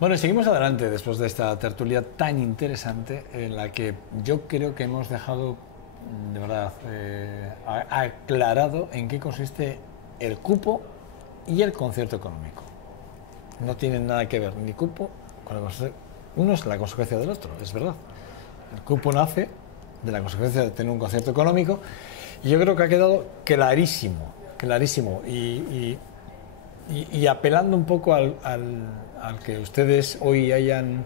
Bueno, seguimos adelante después de esta tertulia tan interesante en la que yo creo que hemos dejado, de verdad, aclarado en qué consiste el cupo y el concierto económico. No tienen nada que ver ni cupo con la consecuencia. Uno es la consecuencia del otro, es verdad. El cupo nace de la consecuencia de tener un concierto económico y yo creo que ha quedado clarísimo, clarísimo. Y apelando un poco al que ustedes hoy hayan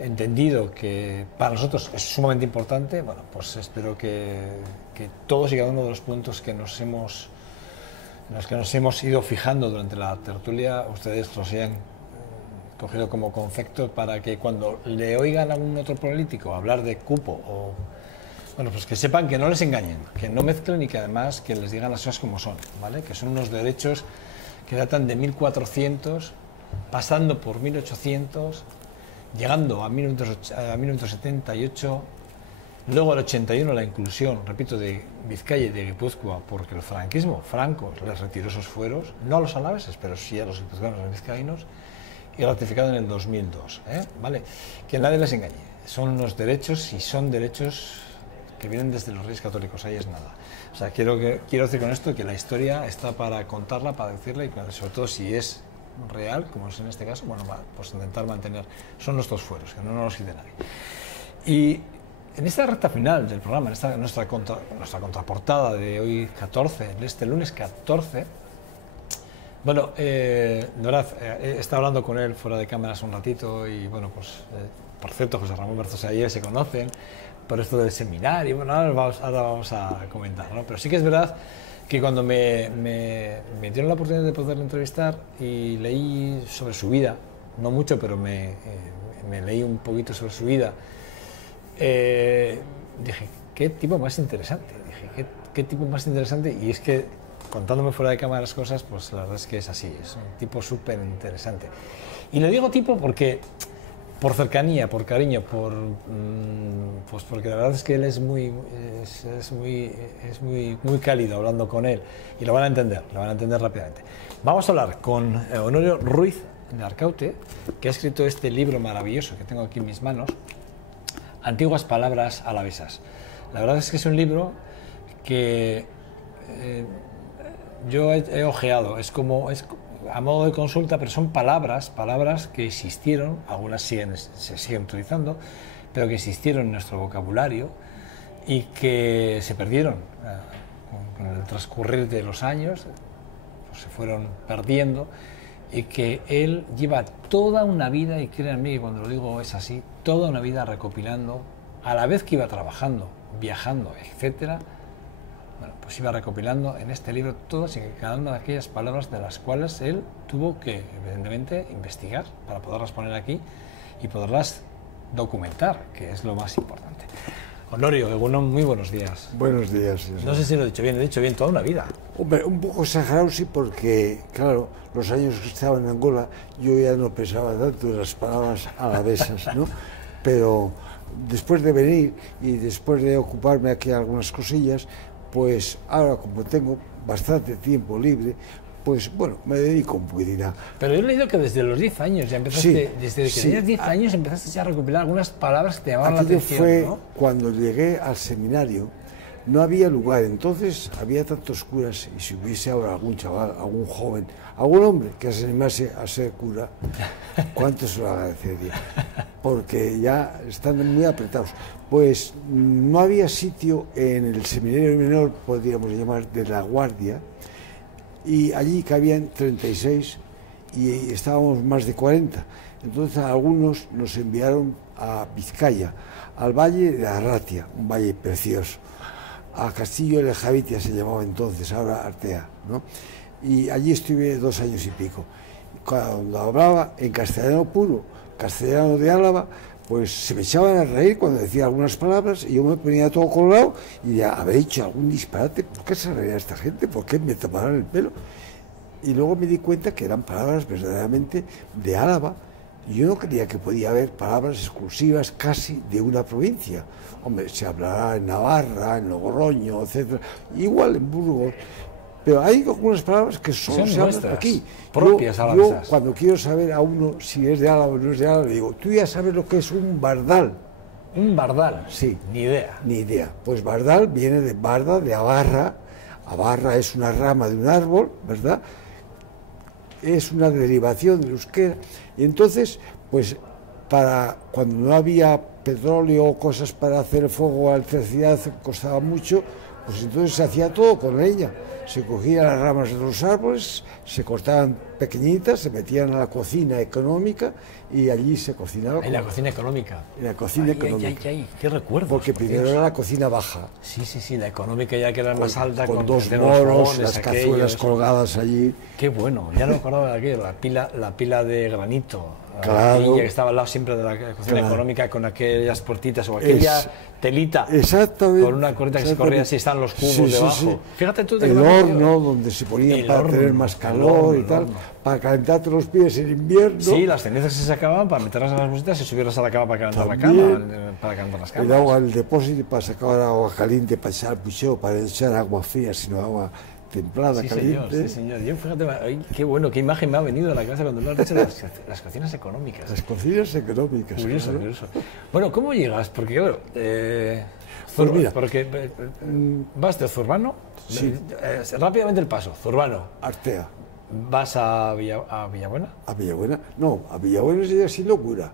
entendido que para nosotros es sumamente importante, bueno, pues espero que todos y cada uno de los puntos en los que nos hemos ido fijando durante la tertulia, ustedes los hayan cogido como concepto para que cuando le oigan a algún otro político hablar de cupo o... Bueno, pues que sepan que no les engañen, que no mezclen y que además que les digan las cosas como son, ¿vale? Que son unos derechos que datan de 1400, pasando por 1800, llegando a 1978, luego al 81 la inclusión, repito, de Vizcaya y de Guipúzcoa, porque el franquismo, Franco les retiró esos fueros, no a los alaveses, pero sí a los guipuzcoanos y vizcaínos, y ratificado en el 2002, ¿vale? Que nadie les engañe, son unos derechos y son derechos que vienen desde los Reyes Católicos, ahí es nada. O sea, quiero decir con esto que la historia está para contarla, para decirla y sobre todo si es real, como es en este caso, bueno, pues intentar mantener, son nuestros fueros, que no nos los quite nadie. Y en esta recta final del programa, en nuestra contraportada de hoy 14, este lunes 14, bueno, de verdad, he estado hablando con él fuera de cámaras un ratito y bueno, pues, por cierto, José Ramón Berzosa y él se conocen por esto del seminario, bueno, ahora vamos a comentar, ¿no? Pero sí que es verdad que cuando me dieron la oportunidad de poderlo entrevistar y leí sobre su vida, no mucho, pero me leí un poquito sobre su vida, dije, qué tipo más interesante, qué tipo más interesante, y es que contándome fuera de cámara las cosas, pues la verdad es que es así, es un tipo súper interesante. Y le digo tipo porque... por cercanía, por cariño, pues porque la verdad es que él es muy cálido hablando con él y lo van a entender rápidamente. Vamos a hablar con Honorio Ruiz de Arcaute, que ha escrito este libro maravilloso que tengo aquí en mis manos, Antiguas palabras alavesas. La verdad es que es un libro que yo he ojeado, a modo de consulta, pero son palabras que existieron, algunas se siguen utilizando, pero que existieron en nuestro vocabulario y que se perdieron con el transcurrir de los años, pues se fueron perdiendo, y que él lleva toda una vida, y créanme que cuando lo digo es así, toda una vida recopilando, a la vez que iba trabajando, viajando, etcétera. Bueno, pues iba recopilando en este libro todas y cada una de aquellas palabras de las cuales él tuvo que, evidentemente, investigar para poderlas poner aquí y poderlas documentar, que es lo más importante. Honorio, muy buenos días. Buenos días. No sé si lo he dicho bien, toda una vida. Hombre, un poco exagerado sí, porque, claro, los años que estaba en Angola yo ya no pensaba tanto en las palabras alavesas, ¿no? Pero después de venir y después de ocuparme aquí algunas cosillas, pues ahora como tengo bastante tiempo libre, pues bueno, me dedico un poquitín a... Pero yo he leído que desde los 10 años ya empezaste, sí, desde que sí. tenías 10 años empezaste ya a recopilar algunas palabras que te llamaban la atención, fue, ¿no? Cuando llegué al seminario, no había lugar, entonces había tantos curas, y si hubiese ahora algún chaval, algún joven, algún hombre que se animase a ser cura, cuánto se lo agradecería, porque ya están muy apretados. Pues no había sitio en el seminario menor, podríamos llamar, de La Guardia, y allí cabían 36 y estábamos más de 40. Entonces algunos nos enviaron a Vizcaya, al Valle de Arratia, un valle precioso, a Castillo de Javitia se llamaba entonces, ahora Artea, ¿no? Y allí estuve 2 años y pico. Cuando hablaba en castellano puro, castellano de Álava, pues se me echaban a reír cuando decía algunas palabras y yo me ponía todo colorado y ya haber dicho algún disparate. ¿Por qué se reía esta gente? ¿Por qué me taparon el pelo? Y luego me di cuenta que eran palabras verdaderamente de Álava. Y yo no creía que podía haber palabras exclusivas casi de una provincia. Hombre, se hablará en Navarra, en Logroño, etc. Igual en Burgos, Pero hay algunas palabras que solo son se hablan nuestras, aquí. propias yo alavesas. cuando quiero saber a uno si es de Álava o no es de Álava, le digo, tú ya sabes lo que es un bardal. Un bardal. Sí. Ni idea. Ni idea. Pues bardal viene de barda, de abarra. Abarra es una rama de un árbol, ¿verdad? Es una derivación del euskera. Y entonces, pues, para cuando no había petróleo o cosas para hacer fuego, la electricidad costaba mucho, pues entonces se hacía todo con leña. Se cogían las ramas de los árboles, se cortaban pequeñitas, se metían a la cocina económica y allí se cocinaba. En la cocina económica. En la cocina económica. Qué recuerdos. Porque primero era la cocina baja. Sí, la económica ya que era más alta. Con dos los moros, fogones las aquellos. cazuelas colgadas allí. Qué bueno, ya no me acordaba de aquello, la pila de granito. Claro. Aquella que estaba al lado siempre de la cocina económica con aquellas puertitas o aquella telita. Exactamente. Con una corriente que se corría así, están los cubos debajo. Sí. Fíjate tú. El horno donde se ponían para tener más calor y tal, para calentarte los pies en invierno. Sí, las cenizas se sacaban para meterlas en las bolsitas y subirlas a la cama para calentar la cama. Para calentar las camas. El agua al depósito para sacar agua caliente, para echar pucheo, para echar agua fría, sino agua templada, caliente. Sí, señor. Yo, fíjate, ay, qué bueno, qué imagen me ha venido a la cabeza cuando me has dicho las cocinas económicas. Las cocinas económicas. Curioso, claro. curioso. Bueno, ¿cómo llegas? Porque, claro, pues mira, porque vas de Zurbano, sí. Rápidamente el paso, Zurbano. Artea. ¿Vas a Villabuena? ¿A Villabuena? No, a Villabuena sería sin locura.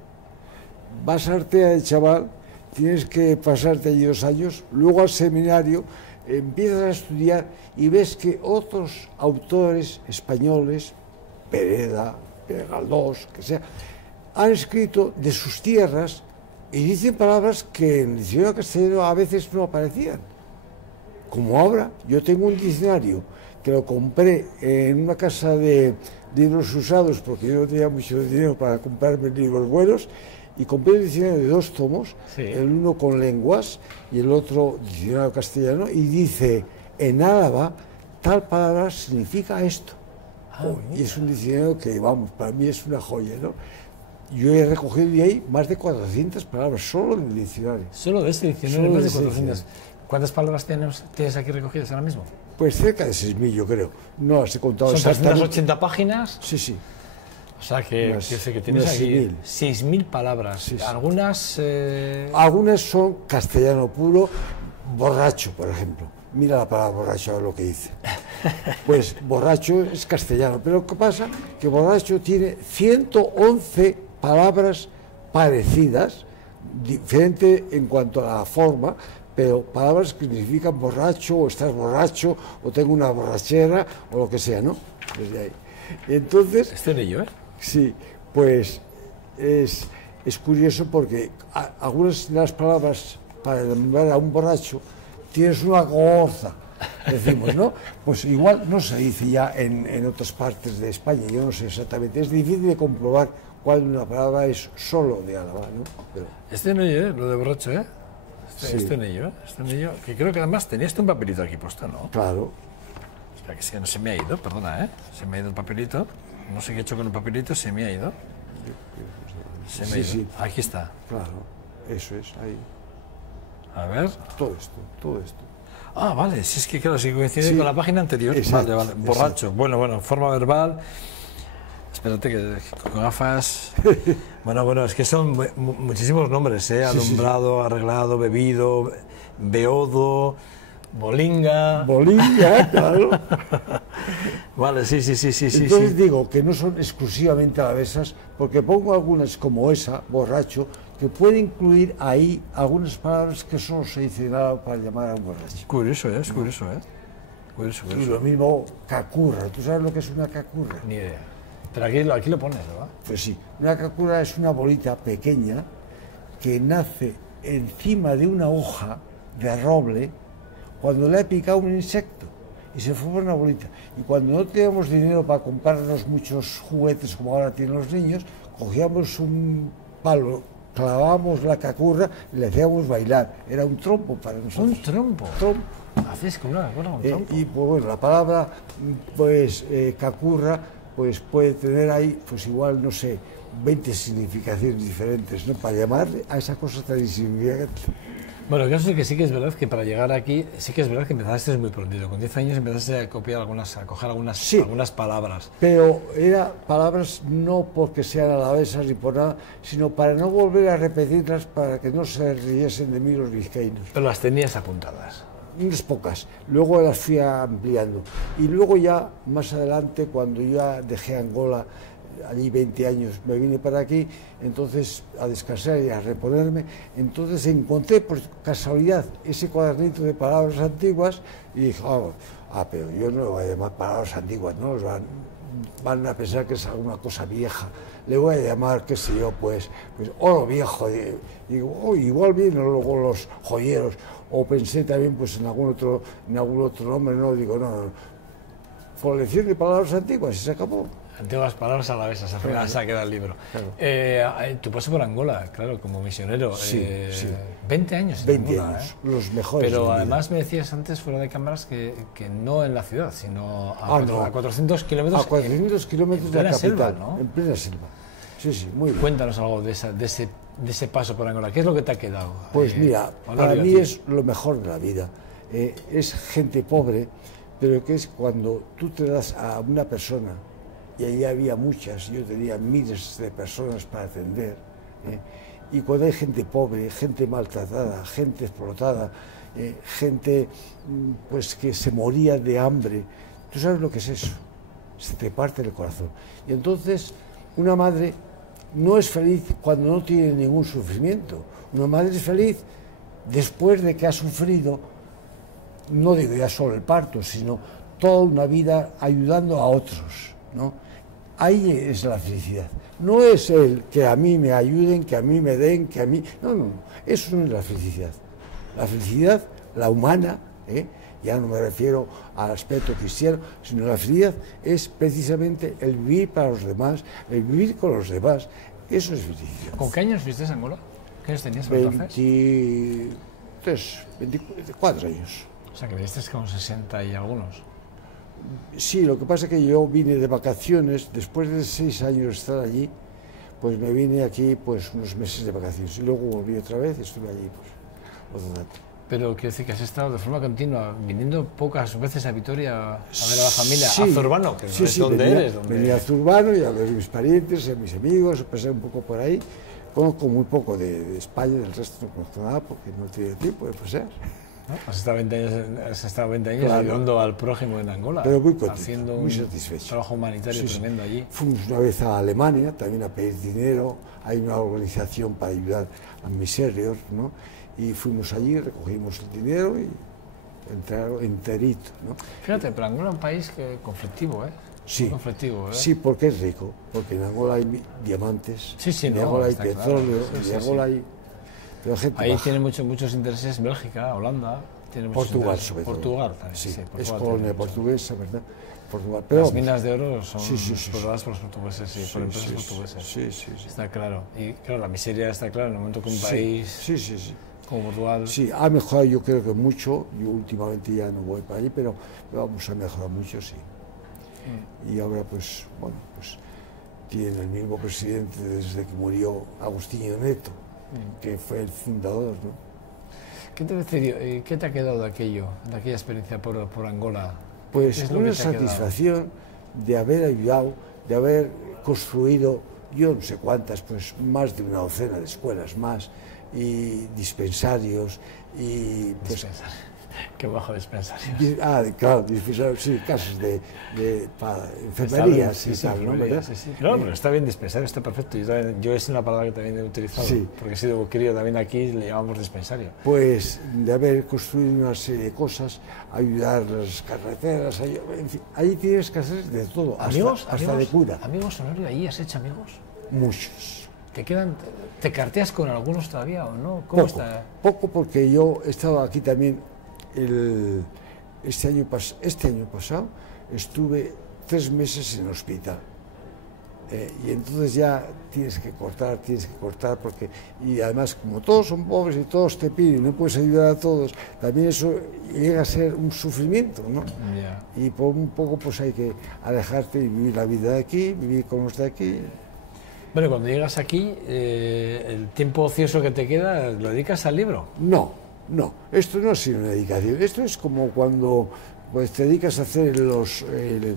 Vas a Artea de chaval, tienes que pasarte allí 2 años, luego al seminario, empiezas a estudiar y ves que otros autores españoles, Pereda, Galdós, que sea, han escrito de sus tierras y dicen palabras que en el diccionario castellano a veces no aparecían. Como ahora, yo tengo un diccionario que lo compré en una casa de libros usados porque yo no tenía mucho dinero para comprarme libros buenos y compré un diccionario de 2 tomos, sí. El uno con lenguas y el otro diccionario castellano, y dice, en Álava tal palabra significa esto. Y es un diccionario que, vamos, para mí es una joya, ¿no? Yo he recogido de ahí más de 400 palabras, solo del diccionario. ¿Solo de este diccionario? Más de 400. ¿Cuántas palabras tienes aquí recogidas ahora mismo? Pues cerca de 6.000, yo creo. No las he contado ¿Son exactamente. 380 páginas? Sí. O sea que tienes aquí 6.000 palabras. Sí. Algunas... Algunas son castellano puro, borracho, por ejemplo. Mira la palabra borracho, a ver lo que dice. Pues borracho es castellano, pero lo que pasa es que borracho tiene 111 palabras parecidas, diferente en cuanto a la forma, pero palabras que significan borracho, o estás borracho, o tengo una borrachera, o lo que sea, ¿no? Desde ahí. Entonces... Estoy en ello, ¿eh? Sí, pues es curioso porque algunas de las palabras para nombrar a un borracho tienes una goza, decimos, ¿no? Pues igual no se dice ya en otras partes de España, yo no sé exactamente, es difícil de comprobar cuál una palabra es solo de Álava, ¿no? Pero... Estoy en ello, ¿eh? Lo de borracho, ¿eh? Estoy en ello, que creo que además tenías un papelito aquí puesto, ¿no? Claro. Espera, que no se me ha ido, perdona, ¿eh? Se me ha ido el papelito, no sé qué he hecho con el papelito, se me ha ido. Se me ha ido. Sí. Aquí está. Claro, eso es, ahí. A ver. Todo esto. Ah, vale, si es que claro, si coincide con la página anterior. Exacto, vale. Borracho. Exacto. Bueno, forma verbal. Espérate que con gafas. Bueno, es que son muchísimos nombres, ¿eh? Alumbrado, arreglado, bebido, beodo, bolinga. Bolinga, claro. Vale, sí. Entonces digo que no son exclusivamente alavesas, porque pongo algunas como esa, borracho, que puede incluir ahí algunas palabras que solo se dicen para llamar a un borracho. Curioso, ¿eh? Curioso. Y lo mismo, cacurra. ¿Tú sabes lo que es una cacurra? Ni idea. Pero aquí lo pones, ¿verdad? Pues sí. Una cacurra es una bolita pequeña que nace encima de una hoja de roble cuando le ha picado un insecto y se forma una bolita. Y cuando no teníamos dinero para comprarnos muchos juguetes como ahora tienen los niños, cogíamos un palo, clavábamos la cacurra y le hacíamos bailar. Era un trompo para nosotros. ¿Un trompo? Trompo. Hacéis con una cacurra un trompo. Y pues bueno, la palabra pues cacurra pues puede tener ahí pues igual, no sé, 20 significaciones diferentes, ¿no? Para llamarle a esa cosa tan insignificante. Bueno, el caso es que sí que es verdad que para llegar aquí, sí que es verdad que empezaste muy prontito. Con 10 años empezaste a copiar a coger Sí. algunas palabras. Pero eran palabras no porque sean alavesas ni por nada, sino para no volver a repetirlas, para que no se riesen de mí los vizcaínos. Pero las tenías apuntadas. Unas pocas, luego las fui ampliando. Y luego ya, más adelante, cuando ya dejé Angola, allí 20 años, me vine para aquí, entonces a descansar y a reponerme, entonces encontré por casualidad ese cuadernito de palabras antiguas y dije, pero yo no le voy a llamar palabras antiguas, no van a pensar que es alguna cosa vieja, le voy a llamar, qué sé yo, pues oro viejo, digo, igual vienen luego los joyeros, o pensé también pues en algún otro nombre, no, digo, no, colección de palabras antiguas y se acabó. Antiguas palabras alavesas, al final se ha quedado el libro. Claro. Tu paso por Angola, claro, como misionero. Sí. 20 años en 20 Angola, años, los mejores. Pero además me decías antes, fuera de cámaras, que no en la ciudad, sino a 400 kilómetros. A 400 kilómetros de la capital, selva, ¿no? En plena selva. Sí, muy bien. Cuéntanos algo de ese paso por Angola. ¿Qué es lo que te ha quedado? Pues mira, para mí es lo mejor de la vida. Es gente pobre, pero que es cuando tú te das a una persona, y allí había muchas, yo tenía miles de personas para atender, y cuando hay gente pobre, gente maltratada, gente explotada, gente pues que se moría de hambre, ¿tú sabes lo que es eso? Se te parte el corazón. Y entonces una madre no es feliz cuando no tiene ningún sufrimiento. Una madre es feliz después de que ha sufrido, no digo ya solo el parto, sino toda una vida ayudando a otros, ¿no? Ahí es la felicidad. No es el que a mí me ayuden, que a mí me den, que a mí... No, eso no es la felicidad. La felicidad, la humana, ya no me refiero al aspecto cristiano, sino la felicidad es precisamente el vivir para los demás, el vivir con los demás. Eso es felicidad. ¿Con qué años fuiste a Angola? ¿Qué años tenías entonces? 24 años. O sea, que viniste con 60 y algunos. Sí, lo que pasa es que yo vine de vacaciones, después de 6 años de estar allí, pues me vine aquí pues unos meses de vacaciones y luego volví otra vez y estuve allí pues otro rato. Pero quiero decir que has estado de forma continua, viniendo pocas veces a Vitoria a ver a la familia, sí, a Zurbano, que sí, es donde eres. Venía a Zurbano y a ver a mis parientes, a mis amigos, pasé un poco por ahí. Conozco muy poco de España, del resto no conozco nada porque no tiene tiempo de pasear. ¿No? Has estado 20 años Claro. ayudando al prójimo en Angola, pero muy contento, haciendo muy un satisfecho. trabajo humanitario tremendo allí. Fuimos una vez a Alemania también a pedir dinero, hay una organización para ayudar a miserios, ¿no? Y fuimos allí, recogimos el dinero y entraron enterito, ¿no? Fíjate, pero Angola es un país conflictivo, ¿eh? Sí, muy conflictivo, ¿eh? sí, porque es rico, porque en Angola hay diamantes, Sí, en no, Angola hay está claro. petróleo, Sí, en Angola hay... Pero gente Ahí baja. tiene muchos intereses Bélgica, Holanda, tiene muchos Portugal, intereses. sobre todo. Portugal también, Sí, Portugal es tiene colonia mucho. portuguesa, ¿verdad? Portugal. Pero Las vamos, minas de oro son Sí. explotadas por los portugueses, sí, por empresas portuguesas. Sí. Está claro. Y claro, la miseria está clara en el momento que un Sí, país sí. como Portugal... Sí, ha mejorado yo creo que mucho. Yo últimamente ya no voy para allí, pero vamos, ha mejorado mucho, sí. Y ahora pues, bueno, pues tiene el mismo presidente desde que murió Agostinho Neto, que fue el fundador, ¿no? ¿Qué te ha quedado de aquello, de aquella experiencia por Angola? Pues ¿Qué es lo una que te ha quedado? satisfacción de haber ayudado, de haber construido, yo no sé cuántas, pues más de una docena de escuelas más, y dispensarios, y pues... Dispensario. Qué bajo dispensario. Claro, dispensarios, sí, casas para enfermerías Sí, y tal, ¿no? enfermería, ¿Verdad? sí. Claro, pero está bien dispensario, está perfecto. Yo es una palabra que también he utilizado, Sí. porque he sido crío también aquí, le llamamos dispensario. Pues de haber construido una serie de cosas, ayudar las carreteras, en fin, ahí tienes que hacer de todo, hasta de cura. Amigos, Honorio, ¿ahí has hecho amigos? Muchos. ¿Te carteas con algunos todavía o no? ¿Cómo Poco, está? poco porque yo he estado aquí también este año pasado, estuve 3 meses en el hospital. Y entonces ya tienes que cortar, porque, y además como todos son pobres y todos te piden, no puedes ayudar a todos, también eso llega a ser un sufrimiento, ¿no? Yeah. Y por un poco pues hay que alejarte y vivir la vida de aquí, vivir con los de aquí. Bueno, cuando llegas aquí, el tiempo ocioso que te queda, ¿lo dedicas al libro? No, No, esto no ha sido una dedicación. Esto es como cuando pues, te dedicas a hacer el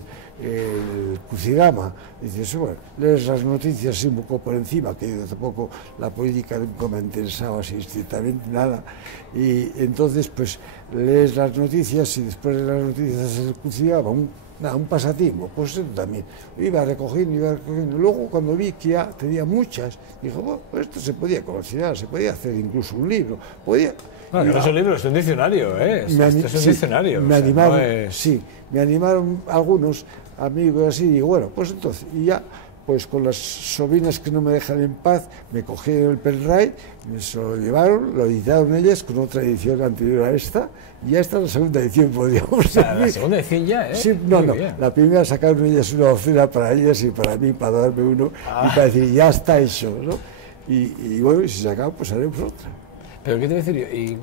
crucigrama. Dices, bueno, lees las noticias así un poco por encima, que yo tampoco la política nunca me ha interesado así estrictamente nada. Y entonces, pues, lees las noticias y después de las noticias haces el crucigrama, un pasatiempo, pues eso también. Iba recogiendo. Luego, cuando vi que ya tenía muchas, dije, bueno, pues esto se podía considerar, se podía hacer incluso un libro. No, no es un libro, es un diccionario, ¿eh? Esto es un diccionario. Me animaron, no es... sí, me animaron algunos amigos así, y digo, bueno, pues entonces, y ya, pues con las sobrinas que no me dejan en paz, me cogieron el pendrive, me se lo llevaron, lo editaron ellas con otra edición anterior a esta, y ya está la segunda edición, podríamos decir. La segunda edición ya, ¿eh? Sí, no, la primera sacaron ellas una docena para ellas y para mí, para darme uno, y para decir, ya está hecho, ¿no? Y bueno, y si se acaba, pues haremos otra. Pero ¿qué te voy a decir yo? Y,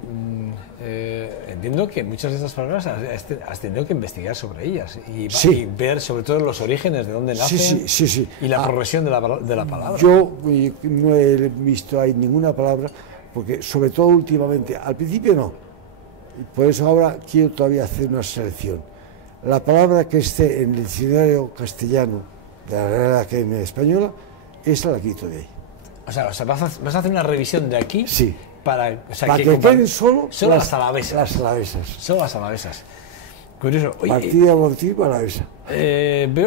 entiendo que muchas de estas palabras has tenido que investigar sobre ellas y ver sobre todo los orígenes de dónde nacen sí. Y la progresión de la palabra. Yo no he visto ahí ninguna palabra, porque sobre todo últimamente, al principio no, por eso ahora quiero todavía hacer una selección. La palabra que esté en el diccionario castellano de la Real Academia Española, esa la quito de ahí. O sea, vas a hacer una revisión de aquí. Sí. Para que queden solo las alavesas. Las alavesas. Solo las alavesas. Curioso. Oye, Partida Mortín Alavesa. Veo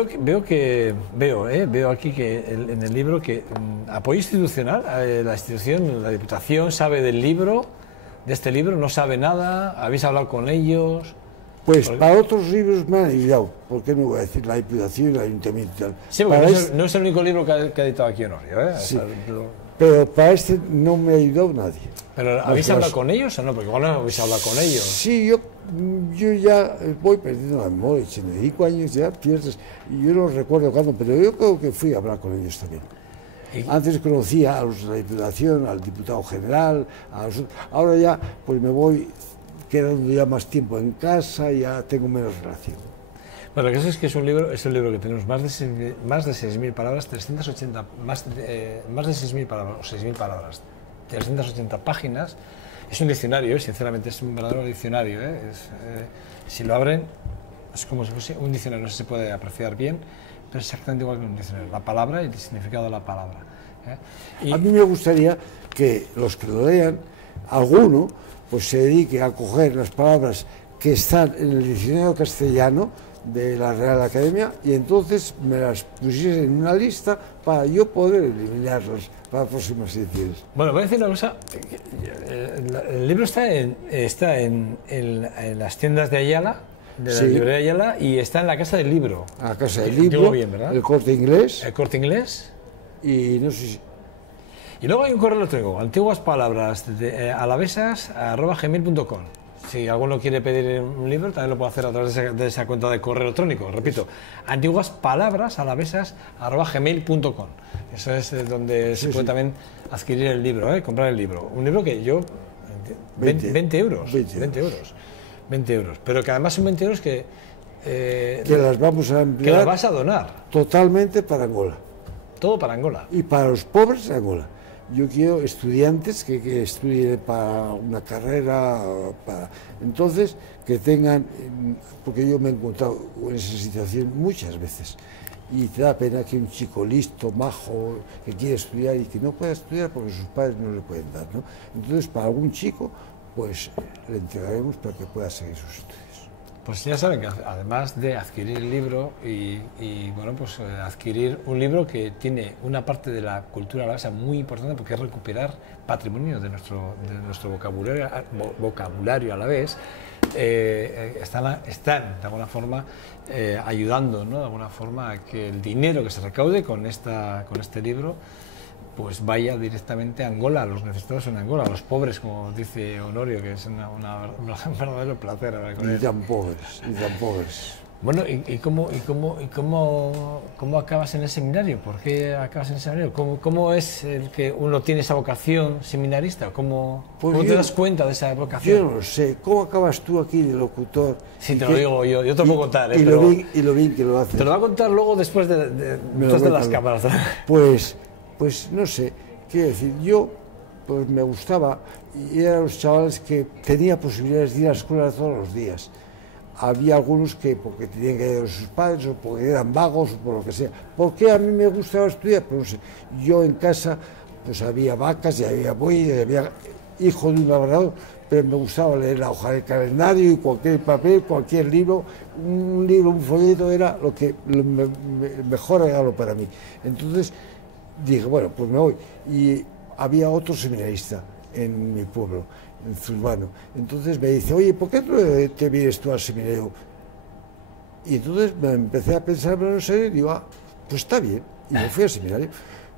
aquí que en el libro que apoyo institucional, la institución, la Diputación sabe del libro, de este libro, no sabe nada, habéis hablado con ellos. Pues para otros libros me han ayudado, ¿por qué no voy a decir la Diputación, el Ayuntamiento y tal? Sí, porque no es el único libro que ha editado aquí Honorio, ¿eh? Sí. Pero para este no me ha ayudado nadie. ¿Pero habéis hablado con ellos o no? Porque igual no habéis hablado con ellos. Sí, yo ya voy perdiendo la memoria, 85 años ya pierdes, y yo no recuerdo cuándo, pero yo creo que fui a hablar con ellos también. Antes conocía a los de la Diputación, al diputado general, ahora ya pues me voy quedando ya más tiempo en casa y ya tengo menos relación. Bueno, lo que es que es un libro que tenemos más de 6.000 palabras, 380, más de 6.000 palabras, 6.000 palabras, 380 páginas. Es un diccionario, sinceramente, es un verdadero diccionario. Si lo abren, es como si fuese un diccionario, no sé si se puede apreciar bien, pero es exactamente igual que un diccionario, la palabra y el significado de la palabra. Y a mí me gustaría que los que lo lean, alguno, pues se dedique a coger las palabras que están en el diccionario castellano de la Real Academia y entonces me las pusiese en una lista para yo poder eliminarlas para próximas ediciones. Bueno, voy a decir una cosa, el libro está en las tiendas de Ayala, de la librería Ayala, y está en la Casa del Libro. La Casa del Libro, bien, ¿verdad? el Corte Inglés. El Corte Inglés. Y no sé si... Y luego hay un correo electrónico, antiguaspalabras@gmail.com. Si alguno quiere pedir un libro, también lo puede hacer a través de esa cuenta de correo electrónico. Repito, antiguaspalabras@gmail.com. Eso es donde se puede también adquirir el libro, comprar el libro. Un libro que yo... 20 euros. 20 euros. Pero que además son 20 euros que las vamos a emplear. Que las vas a donar. Totalmente para Angola. Todo para Angola. Y para los pobres de Angola. Yo quiero estudiantes que estudien para una carrera, entonces que tengan, porque yo me he encontrado en esa situación muchas veces, y te da pena que un chico listo, majo, que quiere estudiar y que no pueda estudiar porque sus padres no le pueden dar, ¿no? Entonces, para algún chico, pues le entregaremos para que pueda seguir sus estudios. Pues ya saben que además de adquirir el libro y bueno, pues adquirir un libro que tiene una parte de la cultura alavesa muy importante, porque es recuperar patrimonio de nuestro vocabulario alavés, están de alguna forma ayudando, ¿no? De alguna forma a que el dinero que se recaude con este libro pues vaya directamente a Angola, a los necesitados en Angola, a los pobres, como dice Honorio, que es un verdadero placer hablar con él. Y tan pobres. Bueno, ¿y cómo acabas en el seminario? ¿Por qué acabas en el seminario? ¿Cómo es el que uno tiene esa vocación seminarista? ¿Cómo te das cuenta de esa vocación? Yo no lo sé. ¿Cómo acabas tú aquí de locutor? Sí, te lo digo yo te lo puedo contar. Y lo bien que lo haces. Te lo voy a contar luego después de las cámaras. Pues no sé, quiero decir, yo pues me gustaba, y eran los chavales que tenía posibilidades de ir a la escuela todos los días. Había algunos que porque tenían que ir a sus padres, o porque eran vagos, o por lo que sea. ¿Por qué a mí me gustaba estudiar? Pues no sé. Yo en casa, pues había vacas y había bueyes, y había hijo de un labrador, pero me gustaba leer la hoja del calendario y cualquier papel, cualquier libro, un folleto era lo que mejor regalo para mí. Entonces dije, bueno, pues me voy. Y había otro seminarista en mi pueblo, en Zurbano. Entonces me dice, oye, ¿por qué no te vienes tú al seminario? Y entonces me empecé a pensar en serio y digo, pues está bien. Y me fui al seminario.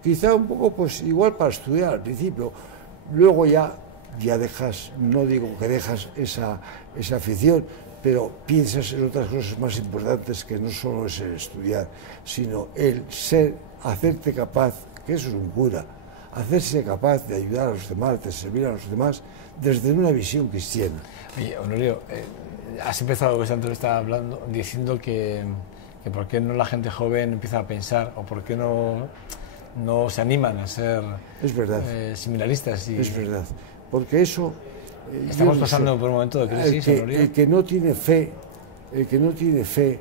Quizá un poco, pues igual para estudiar al principio. Luego ya dejas, no digo que dejas esa afición, pero piensas en otras cosas más importantes que no solo es el estudiar, sino el hacerte capaz, que eso es un cura, hacerse capaz de ayudar a los demás, de servir a los demás, desde una visión cristiana. Oye, Honorio, has empezado esta entrevista diciendo que por qué no la gente joven empieza a pensar, o por qué no se animan a ser seminaristas. Es verdad, porque eso... Estamos pasando por un momento de crisis, el que no tiene fe,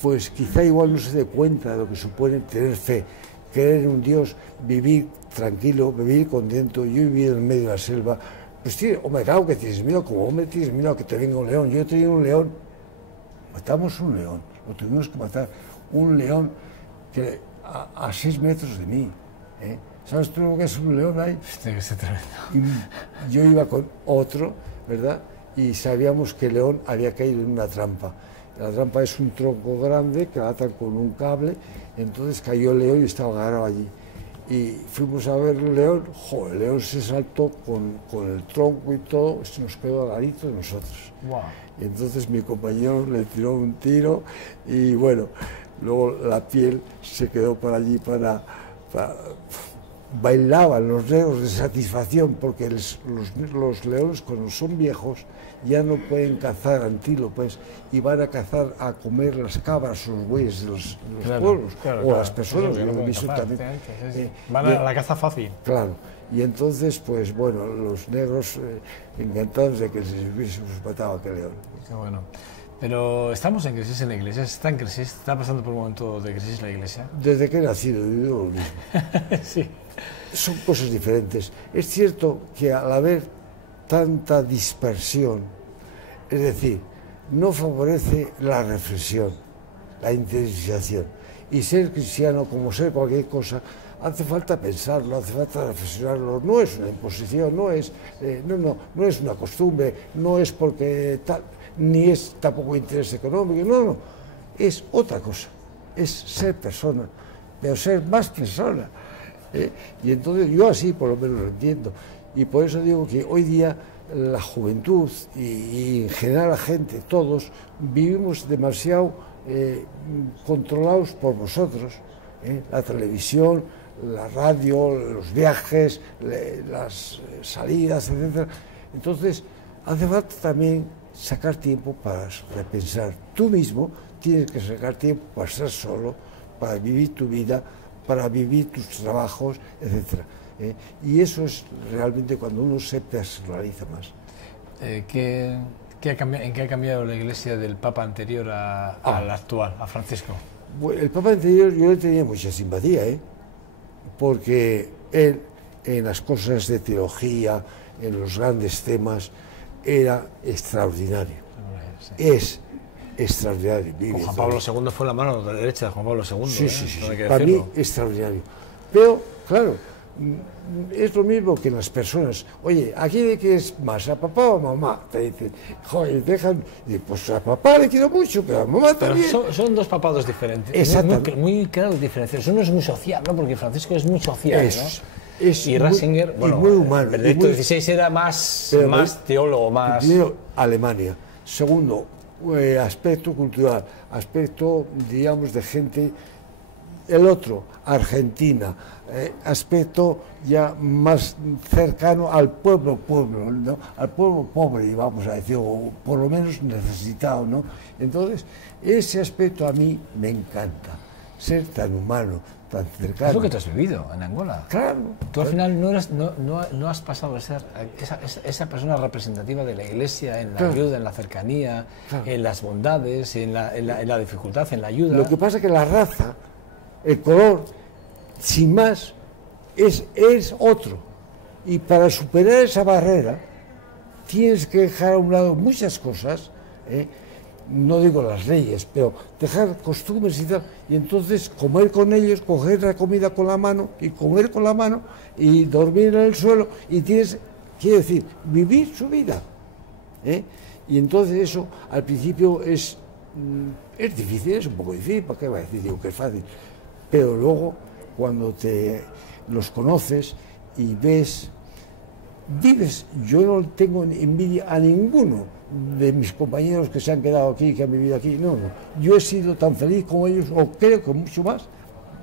pues quizá igual no se dé cuenta de lo que supone tener fe, creer en un Dios, vivir tranquilo, vivir contento. Yo he vivido en medio de la selva, pues hombre, claro que tienes miedo, como hombre tienes miedo a que te venga un león. Yo he tenido un león, matamos un león, lo tuvimos que matar, un león que a 6 metros de mí, ¿eh? ¿Sabes tú lo que es un león ahí? Tiene que ser tremendo. Y yo iba con otro, ¿verdad? Y sabíamos que el león había caído en una trampa. La trampa es un tronco grande que atan con un cable, entonces cayó el león y estaba agarrado allí. Y fuimos a ver el león, el león se saltó con el tronco y todo, se nos quedó agarrito de nosotros. Wow. Y entonces mi compañero le tiró un tiro y bueno, luego la piel se quedó por allí para bailaban los negros de satisfacción, porque los leones cuando son viejos ya no pueden cazar antílopes y van a cazar, a comer las cabras o los bueyes de los pueblos, o las personas. Sí, van a la caza fácil. Claro, y entonces, pues bueno, los negros encantados de que se hubiésemos matado a aquel león. Qué bueno. Pero estamos en crisis en la Iglesia, está en crisis, está pasando por un momento de crisis la Iglesia. Desde que he nacido, digo lo mismo. Sí. Son cosas diferentes. Es cierto que al haber tanta dispersión, es decir, no favorece la reflexión, la interiorización. Y ser cristiano, como ser cualquier cosa, hace falta pensarlo, hace falta reflexionarlo. No es una imposición, no es una costumbre, no es porque tal, ni es tampoco interés económico, no, es otra cosa, es ser persona, pero ser más persona. Y entonces yo así por lo menos lo entiendo, y por eso digo que hoy día la juventud y en general la gente, todos, vivimos demasiado controlados por vosotros, la televisión, la radio, los viajes, las salidas, etc. Entonces hace falta también sacar tiempo para repensar. Tú mismo tienes que sacar tiempo para estar solo, para vivir tu vida, para vivir tus trabajos, etc. Y eso es realmente cuando uno se personaliza más. ¿En qué ha cambiado la Iglesia del Papa anterior al actual, a Francisco? Bueno, el Papa anterior yo le tenía mucha simpatía, porque él, en las cosas de teología, en los grandes temas, era extraordinario. Sí. Es extraordinario. Con Juan Pablo II fue la mano derecha de Juan Pablo II. Sí, para mí extraordinario. Pero, claro, es lo mismo que las personas. Oye, ¿a quién le quieres más, a papá o a mamá? Te dicen, joder, pues a papá le quiero mucho, pero a mamá también. Pero son dos papados diferentes. Exactamente. Muy claras diferencias. Uno es muy social, ¿no? Porque Francisco es muy social, ¿no? Y Ratzinger, bueno, muy humano. Benedicto XVI era más teólogo, más... Primero, Alemania. Segundo, aspecto cultural, aspecto, digamos, de gente. El otro, Argentina, aspecto ya más cercano al pueblo, ¿no? Al pueblo pobre, vamos a decir, o por lo menos necesitado, ¿no? Entonces, ese aspecto a mí me encanta, ser tan humano, tan cercano. Es lo que tú has vivido en Angola. Claro. Tú al final no has pasado de ser esa persona representativa de la Iglesia en la ayuda, en la cercanía, en las bondades, en la dificultad, en la ayuda. Lo que pasa es que la raza, el color, sin más, es otro. Y para superar esa barrera, tienes que dejar a un lado muchas cosas, no digo las leyes, pero dejar costumbres y tal, y entonces comer con ellos, coger la comida con la mano y comer con la mano y dormir en el suelo, y quiere decir, vivir su vida. Y entonces eso al principio es difícil, es un poco difícil, ¿para qué va a decir? Digo que es fácil, pero luego cuando los conoces y vives, yo no tengo envidia a ninguno de mis compañeros que se han quedado aquí, que han vivido aquí, no, yo he sido tan feliz como ellos, o creo que mucho más,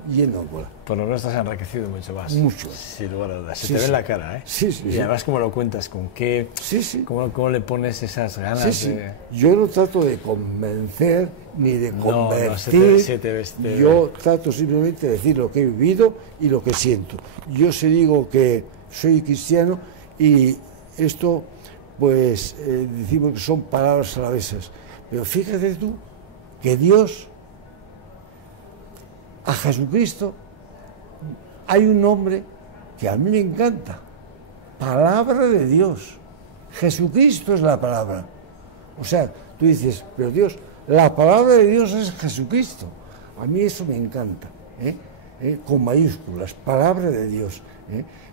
yendo a Angola. Por lo menos te has enriquecido mucho más. Mucho. Sin lugar a dudas. Se te ve en la cara, ¿eh? Sí, sí. Y además, ¿cómo lo cuentas? ¿Con qué? Sí. ¿Cómo le pones esas ganas de...? Yo no trato de convencer ni de convertir. Yo trato simplemente de decir lo que he vivido y lo que siento. Yo se digo que soy cristiano y esto, pues, decimos que son palabras alavesas. Pero fíjate tú que Dios, a Jesucristo, hay un nombre que a mí me encanta, palabra de Dios. Jesucristo es la palabra. O sea, tú dices, pero Dios, la palabra de Dios es Jesucristo. A mí eso me encanta, con mayúsculas, palabra de Dios.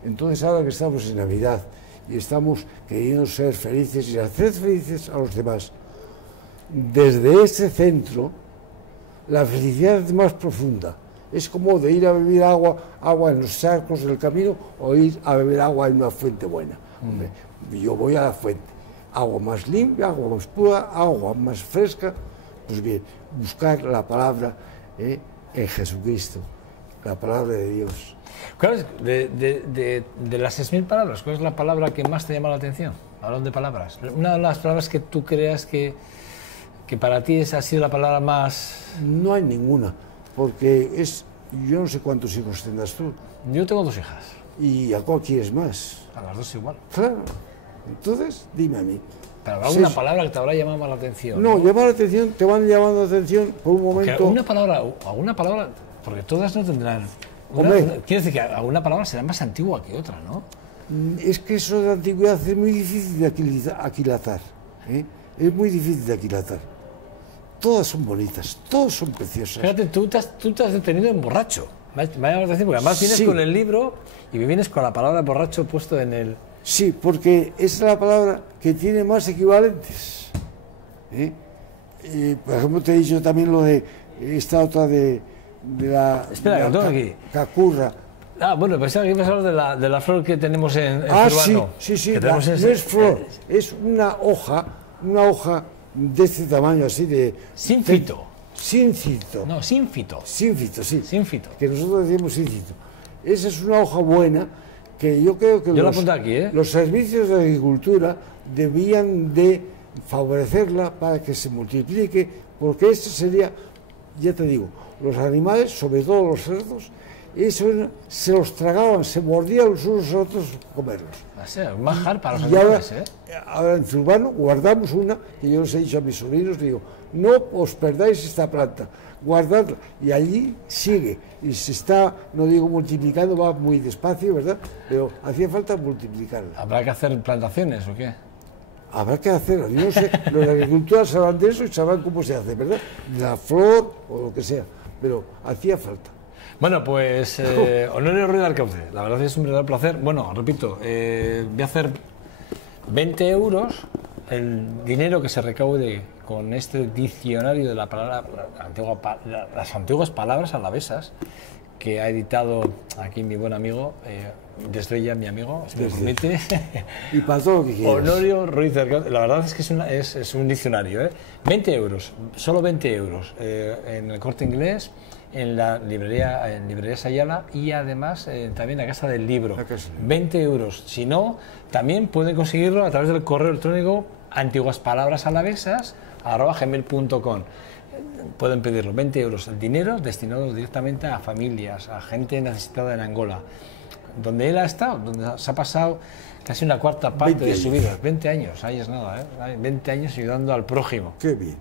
Entonces ahora que estamos en Navidad y estamos queriendo ser felices y hacer felices a los demás, desde ese centro, la felicidad es más profunda. Es como de ir a beber agua en los charcos del camino o ir a beber agua en una fuente buena. Yo voy a la fuente, agua más limpia, agua más pura, agua más fresca. Pues bien, buscar la palabra en Jesucristo, la palabra de Dios. ¿Cuál es, de las 6.000 palabras, cuál es la palabra que más te llama la atención? Hablando de palabras. Una de las palabras que tú creas que para ti ha sido la palabra más... No hay ninguna, porque yo no sé cuántos hijos tendrás tú. Yo tengo 2 hijas. ¿Y a cuál quieres más? A las 2 igual. Claro. Entonces, dime a mí. Pero habrá una palabra que te habrá llamado más la atención. No, llamar la atención, te van llamando la atención por un momento. Porque alguna palabra, porque todas no tendrán... quiero decir que alguna palabra será más antigua que otra, ¿no? Es que eso de la antigüedad es muy difícil de aquilatar. Es muy difícil de aquilatar. Todas son bonitas, todas son preciosas. Fíjate, tú te has detenido en borracho. Me ha llamado la atención, porque además vienes con el libro y me vienes con la palabra borracho puesto en el... Sí, porque es la palabra que tiene más equivalentes. Por ejemplo, te he dicho también lo de esta otra de la... Espera, que lo tengo aquí. Cacurra. Bueno, pensaba que ibas a hablar de la flor que tenemos en Zurbano. Sí. No es flor, es una hoja de este tamaño, así de... Sínfito. Sínfito. No, sínfito. Sínfito, sí. Sínfito. Que nosotros decimos sínfito. Esa es una hoja buena que yo creo que los servicios de agricultura debían de favorecerla para que se multiplique, porque esto sería, ya te digo, los animales, sobre todo los cerdos, eso se los tragaban, se mordían los unos a otros comerlos. Va a ser un manjar para los animales, ahora en Zurbano guardamos una, que yo les he dicho a mis sobrinos, digo, no os perdáis esta planta, guardadla, y allí sigue, y se está, no digo multiplicando, va muy despacio, ¿verdad? Pero hacía falta multiplicarla. ¿Habrá que hacer plantaciones o qué? Habrá que hacerlo, yo no sé, los de agricultura sabrán de eso y sabrán cómo se hace, ¿verdad? La flor o lo que sea, pero hacía falta. Bueno, pues Honorio Ruiz de Arcauce, la verdad es un verdadero placer. Bueno, repito, voy a hacer 20 euros el dinero que se recaude con este diccionario de la palabra, las antiguas palabras alavesas que ha editado aquí mi buen amigo, de Estrella, mi amigo, si me permite. Y para todo lo que quieras. Honorio Ruiz de Arcauce, la verdad es que es un diccionario, 20 euros, solo 20 euros en el Corte Inglés, en la librería Ayala y además también en la Casa del Libro. 20 euros. Si no, también pueden conseguirlo a través del correo electrónico antiguaspalabrasalavesas@gmail.com. pueden pedirlo, 20 euros. El dinero destinado directamente a familias, a gente necesitada en Angola, donde él ha estado, donde se ha pasado casi una cuarta parte de su vida. 20 años, ahí es nada, 20 años ayudando al prójimo. Qué bien.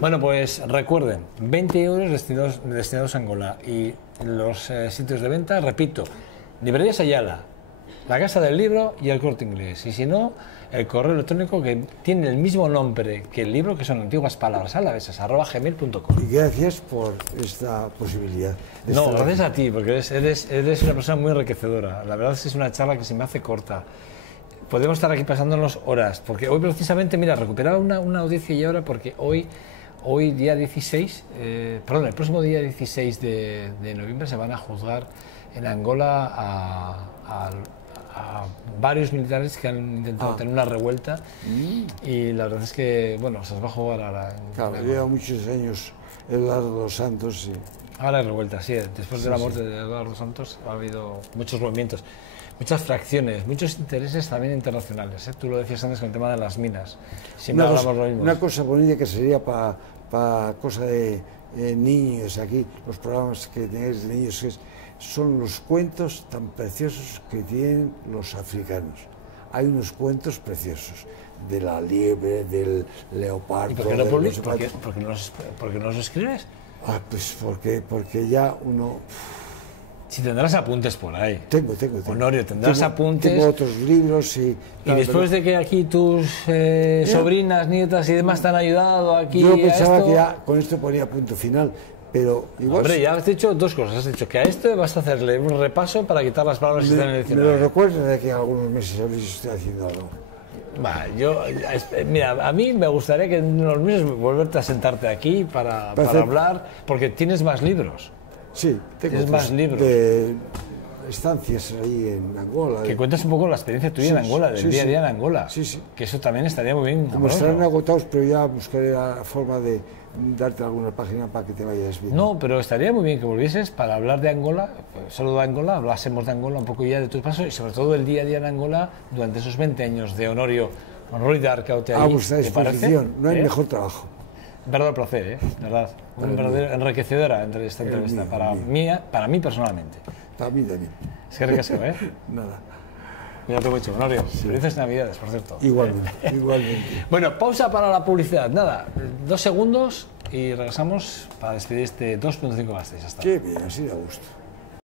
Bueno, pues recuerden, 20 euros destinados a Angola. Y los sitios de venta, repito, Librerías Ayala, la Casa del Libro y el Corte Inglés. Y si no, el correo electrónico que tiene el mismo nombre que el libro, que son antiguas palabras alavesas, @gmail.com. Y gracias por esta posibilidad. No, gracias a ti, porque eres una persona muy enriquecedora. La verdad es que es una charla que se me hace corta. Podemos estar aquí pasándonos horas, porque hoy precisamente, mira, recuperaba una audiencia y ahora, porque hoy día 16, el próximo día 16 de noviembre se van a juzgar en Angola a varios militares que han intentado tener una revuelta y la verdad es que, bueno, se les va a jugar ahora. Claro, lleva muchos años Eduardo dos Santos. Y... Ahora hay revuelta, sí. Después de la muerte de Eduardo dos Santos ha habido muchos movimientos, muchas fracciones, muchos intereses también internacionales. Tú lo decías antes con el tema de las minas. Siempre hablamos lo mismo. Una cosa bonita que sería para cosa de niños aquí, los programas que tenéis de niños, que son los cuentos tan preciosos que tienen los africanos. Hay unos cuentos preciosos de la liebre, del leopardo. ¿Y por qué no publicas? ¿Por qué no los escribes? Pues porque ya uno... Si tendrás apuntes por ahí. Tengo. Honorio, tendrás apuntes. Tengo otros libros y... Y después de que aquí tus sobrinas, nietas y demás te han ayudado aquí... Yo pensaba que ya con esto ponía punto final, pero igual... Hombre, ya has dicho dos cosas. Has dicho que a esto vas a hacerle un repaso para quitar las palabras que están en el diccionario. Me lo recuerdo de que algunos meses estoy haciendo algo. Mira, a mí me gustaría que en unos meses volverte a sentarte aquí para hablar, porque tienes más libros. Sí, tengo más libros. De estancias ahí en Angola. Que cuentes un poco la experiencia tuya en Angola, del día a día en Angola. Sí. Que eso también estaría muy bien. Como estarán agotados, pero ya buscaré la forma de darte alguna página para que te vayas bien. No, pero estaría muy bien que volvieses para hablar de Angola, solo de Angola, hablásemos de Angola un poco ya de tus pasos y sobre todo el día a día en Angola durante esos 20 años de Honorio de Arcaute. A vuestra disposición, no hay mejor trabajo. Verdadero placer, verdad. Una verdadera enriquecedora entre esta entrevista para mí personalmente. Para mí también. Es que ricasco, Nada. Cuídate mucho, Honorio. Felices Navidades, por cierto. Igualmente. Bueno, pausa para la publicidad. Nada, 2 segundos y regresamos para despedir este 2.5 Gasteiz. Hasta Qué bien, así da gusto.